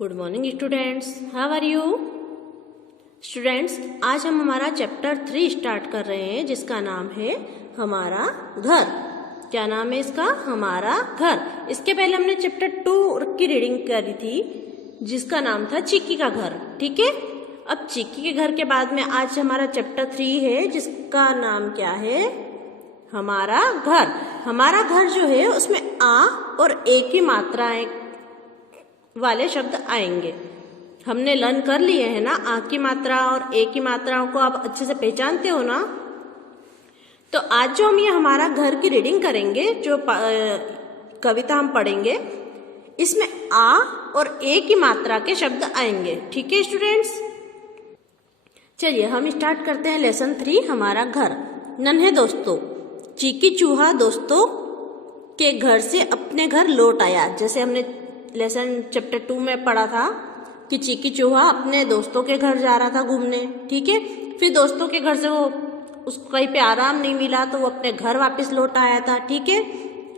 Good morning students, how are you students. आज हम हमारा चैप्टर 3 स्टार्ट कर रहे हैं जिसका नाम है हमारा घर। क्या नाम है इसका? हमारा घर। इसके पहले हमने चैप्टर 2 की रीडिंग करी थी जिसका नाम था चिक्की का घर। ठीक है, अब चिक्की के घर के बाद में आज हमारा चैप्टर 3 है जिसका नाम क्या है? हमारा घर। हमारा घर जो है उसमें आ और ए की मात्राएं वाले शब्द आएंगे। हमने लर्न कर लिए हैं ना, आ की मात्रा और ए की मात्राओं को आप अच्छे से पहचानते हो ना। तो आज जो हम ये हमारा घर की रीडिंग करेंगे, जो कविता हम पढ़ेंगे, इसमें आ और ए की मात्रा के शब्द आएंगे। ठीक है स्टूडेंट्स, चलिए हम स्टार्ट करते हैं लेसन 3 हमारा घर। नन्हे दोस्तों, चिक्की चूहा दोस्तों के घर से अपने घर लौट आया। जैसे हमने लेसन चैप्टर 2 में पढ़ा था कि चिक्की चूहा अपने दोस्तों के घर जा रहा था घूमने। ठीक है, फिर दोस्तों के घर से वो उसको कहीं पे आराम नहीं मिला तो वो अपने घर वापस लौट आया था। ठीक है,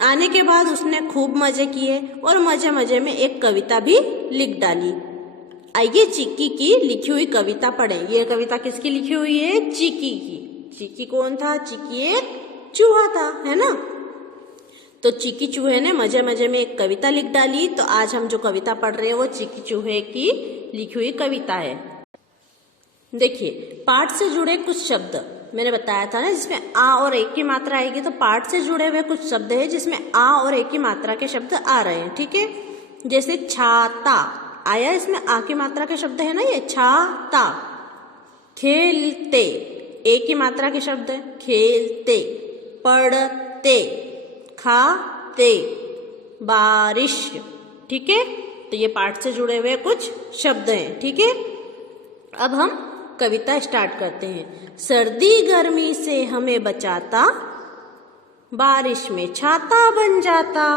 आने के बाद उसने खूब मजे किए और मजे मजे में एक कविता भी लिख डाली। आइए चिक्की की लिखी हुई कविता पढ़ें। ये कविता किसकी लिखी हुई है? चिक्की की। चिक्की कौन था? चिक्की एक चूहा था, है ना। तो चिक्की चूहे ने मजे मजे में एक कविता लिख डाली। तो आज हम जो कविता पढ़ रहे हैं वो चिक्की चूहे की लिखी हुई कविता है। देखिए, पाठ से जुड़े कुछ शब्द मैंने बताया था ना, जिसमें आ और ए की मात्रा आएगी। तो पाठ से जुड़े हुए कुछ शब्द है जिसमें आ और ए की मात्रा के शब्द आ रहे हैं। ठीक है, जैसे छाता आया, इसमें आ की मात्रा के शब्द है ना, ये छाता। खेलते, ए की मात्रा के शब्द है, खेलते। पढ़ते, खाते, बारिश। ठीक है, तो ये पाठ से जुड़े हुए कुछ शब्द हैं। ठीक है, अब हम कविता स्टार्ट करते हैं। सर्दी गर्मी से हमें बचाता, बारिश में छाता बन जाता।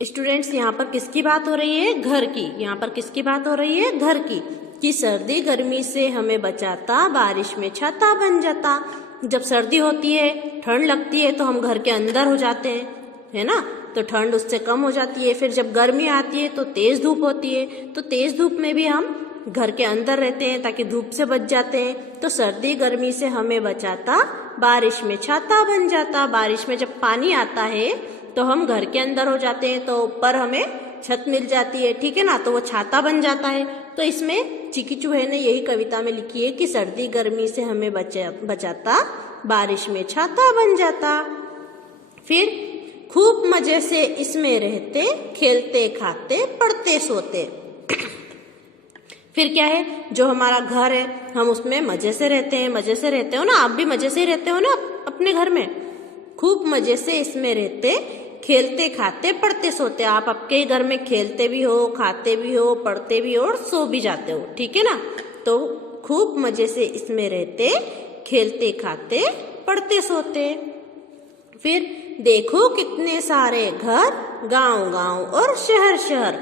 स्टूडेंट्स, यहाँ पर किसकी बात हो रही है? घर की। यहाँ पर किसकी बात हो रही है? घर की। कि सर्दी गर्मी से हमें बचाता, बारिश में छाता बन जाता। जब सर्दी होती है, ठंड लगती है तो हम घर के अंदर हो जाते हैं, है ना, तो ठंड उससे कम हो जाती है। फिर जब गर्मी आती है तो तेज धूप होती है, तो तेज धूप में भी हम घर के अंदर रहते हैं ताकि धूप से बच जाते हैं। तो सर्दी गर्मी से हमें बचाता, बारिश में छाता बन जाता। बारिश में जब पानी आता है तो हम घर के अंदर हो जाते हैं, तो ऊपर हमें छत मिल जाती है। ठीक है ना, तो वो छाता बन जाता है। तो इसमें चिक्की चूहे ने यही कविता में लिखी है कि सर्दी गर्मी से हमें बचाता, बारिश में छाता बन जाता। फिर खूब मजे से इसमें रहते, खेलते खाते पढ़ते सोते। फिर क्या है? जो हमारा घर है हम उसमें मजे से रहते हैं। मजे से रहते हो ना, आप भी मजे से रहते हो ना अपने घर में। खूब मजे से इसमें रहते, खेलते खाते पढ़ते सोते। आप आपके घर में खेलते भी हो, खाते भी हो, पढ़ते भी हो और सो भी जाते हो। ठीक है ना, तो खूब मजे से इसमें रहते, खेलते खाते पढ़ते सोते। फिर देखो कितने सारे घर, गांव गांव और शहर शहर।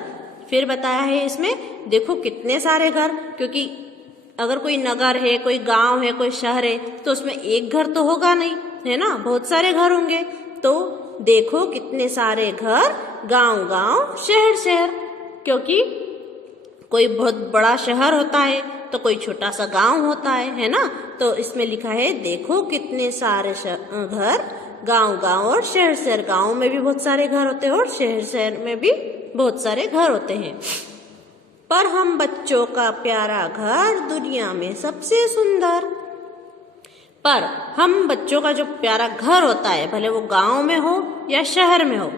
फिर बताया है इसमें देखो कितने सारे घर, क्योंकि अगर कोई नगर है, कोई गांव है, कोई शहर है तो उसमें एक घर तो होगा नहीं, है ना, बहुत सारे घर होंगे। तो देखो कितने सारे घर, गांव गांव शहर शहर। क्योंकि कोई बहुत बड़ा शहर होता है तो कोई छोटा सा गांव होता है ना। तो इसमें लिखा है देखो कितने सारे घर, गांव गांव और शहर शहर। गांव में भी बहुत सारे घर होते हैं और शहर शहर में भी बहुत सारे घर होते हैं। पर हम बच्चों का प्यारा घर दुनिया में सबसे सुंदर। पर हम बच्चों का जो प्यारा घर होता है, भले वो गांव में हो या शहर में हो,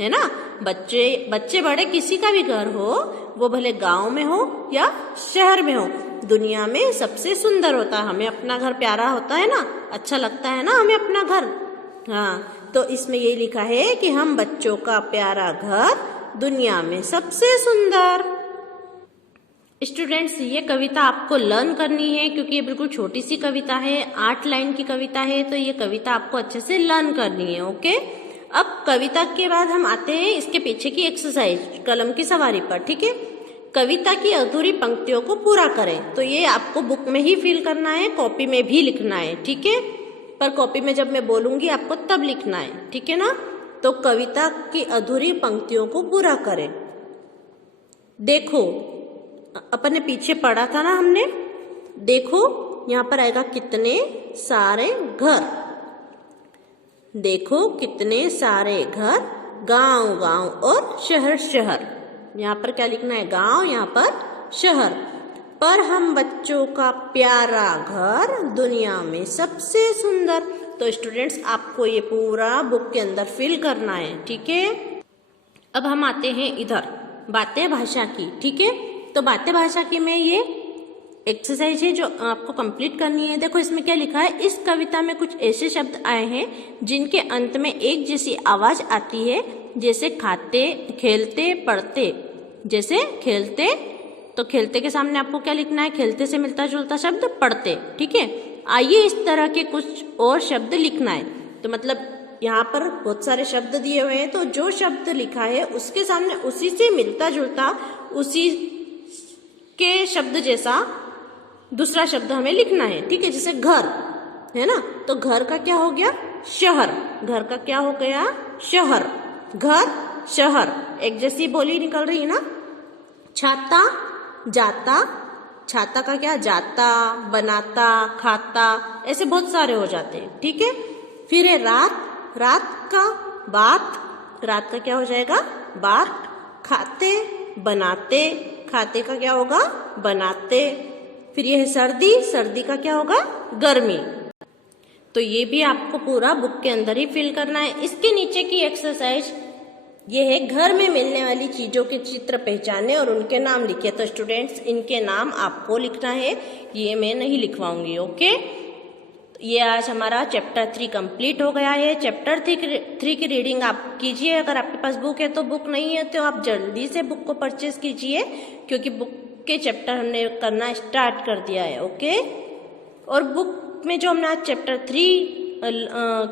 है ना, बच्चे बड़े किसी का भी घर हो, वो भले गांव में हो या शहर में हो, दुनिया में सबसे सुंदर होता है। हमें अपना घर प्यारा होता है ना, अच्छा लगता है ना हमें अपना घर। हाँ, तो इसमें ये लिखा है कि हम बच्चों का प्यारा घर दुनिया में सबसे सुंदर। स्टूडेंट्स, ये कविता आपको लर्न करनी है क्योंकि ये बिल्कुल छोटी सी कविता है, 8 लाइन की कविता है। तो ये कविता आपको अच्छे से लर्न करनी है। ओके, अब कविता के बाद हम आते हैं इसके पीछे की एक्सरसाइज, कलम की सवारी पर। ठीक है, कविता की अधूरी पंक्तियों को पूरा करें। तो ये आपको बुक में ही फिल करना है, कॉपी में भी लिखना है। ठीक है, पर कॉपी में जब मैं बोलूंगी आपको तब लिखना है। ठीक है ना, तो कविता की अधूरी पंक्तियों को पूरा करें। देखो, अपन ने पीछे पढ़ा था ना हमने, देखो यहाँ पर आएगा कितने सारे घर। देखो कितने सारे घर, गांव गांव और शहर शहर। यहाँ पर क्या लिखना है, गांव, यहाँ पर शहर। पर हम बच्चों का प्यारा घर दुनिया में सबसे सुंदर। तो स्टूडेंट्स आपको ये पूरा बुक के अंदर फिल करना है, ठीक है। अब हम आते हैं इधर बातें भाषा की, ठीक है। तो बातें भाषा की में ये एक्सरसाइज है जो आपको कंप्लीट करनी है। देखो इसमें क्या लिखा है, इस कविता में कुछ ऐसे शब्द आए हैं जिनके अंत में एक जैसी आवाज आती है, जैसे खाते, खेलते, पढ़ते। जैसे खेलते, तो खेलते के सामने आपको क्या लिखना है, खेलते से मिलता जुलता शब्द पढ़ते, ठीक है। आइए इस तरह के कुछ और शब्द लिखना है। तो मतलब यहाँ पर बहुत सारे शब्द दिए हुए हैं, तो जो शब्द लिखा है उसके सामने उसी से मिलता जुलता, उसी के शब्द जैसा दूसरा शब्द हमें लिखना है, ठीक है। जैसे घर है ना, तो घर का क्या हो गया, शहर। घर का क्या हो गया, शहर। घर शहर, एक जैसी बोली निकल रही है ना। छाता जाता, छाता का क्या, जाता, बनाता, खाता, ऐसे बहुत सारे हो जाते हैं, ठीक है। फिर है रात, रात का बात, रात का क्या हो जाएगा, बात। खाते, बनाते, खाते का क्या होगा, बनाते। फिर ये है सर्दी, सर्दी का क्या होगा, गर्मी। तो ये भी आपको पूरा बुक के अंदर ही फिल करना है। इसके नीचे की एक्सरसाइज ये है, घर में मिलने वाली चीजों के चित्र पहचाने और उनके नाम लिखे। तो स्टूडेंट्स इनके नाम आपको लिखना है, ये मैं नहीं लिखवाऊंगी, ओके। ये आज हमारा चैप्टर 3 कंप्लीट हो गया है। चैप्टर 3 की रीडिंग आप कीजिए। अगर आपके पास बुक है तो, बुक नहीं है तो आप जल्दी से बुक को परचेज कीजिए, क्योंकि बुक के चैप्टर हमने करना स्टार्ट कर दिया है, ओके। और बुक में जो हमने आज चैप्टर 3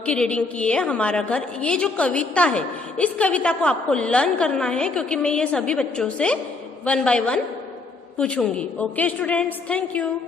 की रीडिंग की है, हमारा घर, ये जो कविता है, इस कविता को आपको लर्न करना है, क्योंकि मैं ये सभी बच्चों से 1 by 1 पूछूंगी, ओके स्टूडेंट्स। Thank you.